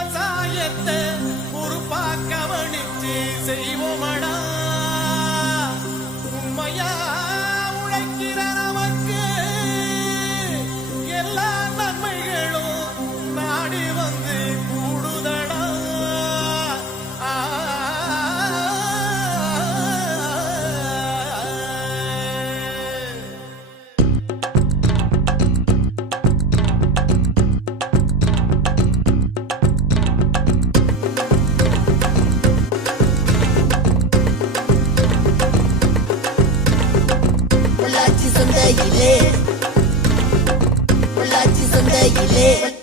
விவசாயத்தை பொறுப்பாக்கவனிச்சு செய்வோமடா. சந்தையிலே. பொள்ளாச்சி சந்தையிலே.